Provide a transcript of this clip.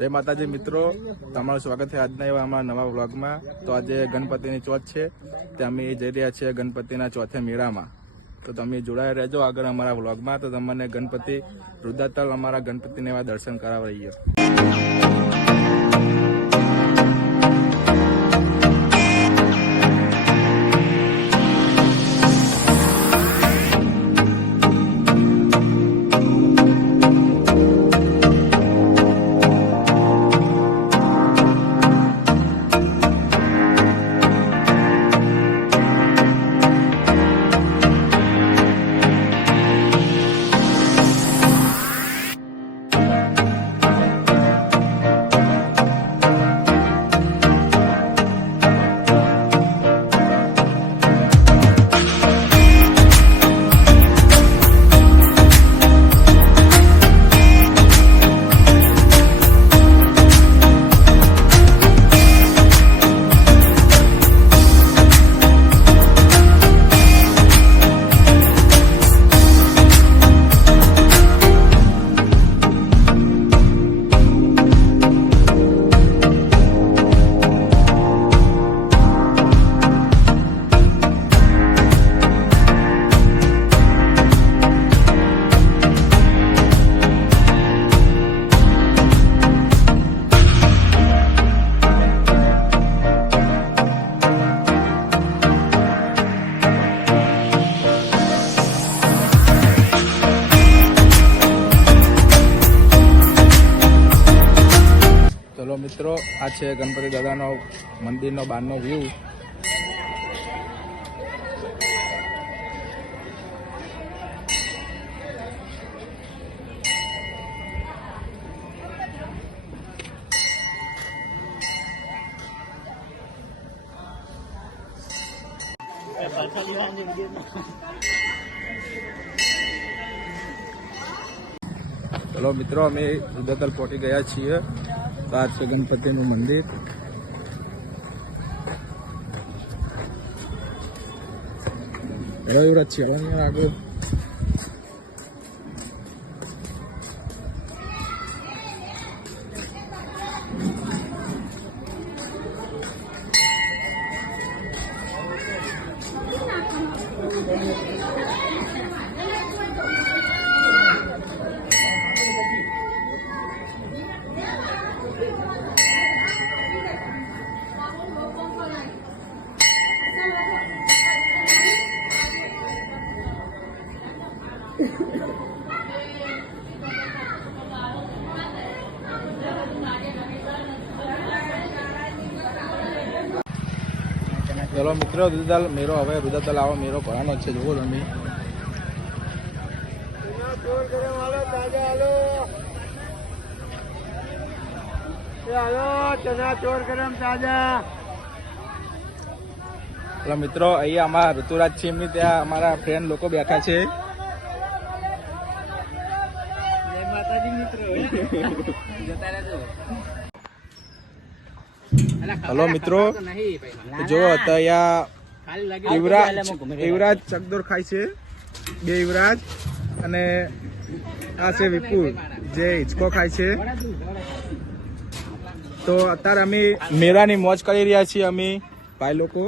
જય માતાજી મિત્રો, તમારું સ્વાગત છે આજના એવા અમારા નવા વ્લોગમાં। તો આજે ગણપતિની ચોથ છે, તે અમે જઈ રહ્યા છીએ ગણપતિના ચોથે મેળામાં। તો તમે જોડાયા રહેજો આગળ અમારા વ્લોગમાં। તો તમને ગણપતિ રુદ્રતાલ અમારા ગણપતિને એવા દર્શન કરાવીએ। ચલો મિત્રો, આ છે ગણપતિ દાદાનો મંદિરનો બહારનો વ્યૂ। ચલો મિત્રો, અમે રુદ્રતાલ પહોંચી ગયા છીએ। આ છે ગણપતિનું મંદિર। એવું છે આગળ ચલો મિત્રો, રુદ્રતાલ મેળો હવે રુદ્રતાલ આવો મેળો ભરાનો છે। જુઓ તમે ચલો મિત્રો, અહીંયા અમારા ઋતુરાજ છે, એમની ત્યાં અમારા ફ્રેન્ડ લોકો બેઠા છે। હલો મિત્રો, જો અહીંયા યુવરાજ ચકદોર ખાય છે, બે યુવરાજ, અને આ છે વિપુલ જે હિંચકો ખાય છે। તો અત્યારે અમે મેળાની મોજ કરી રહ્યા છીએ અમે ભાઈ લોકો।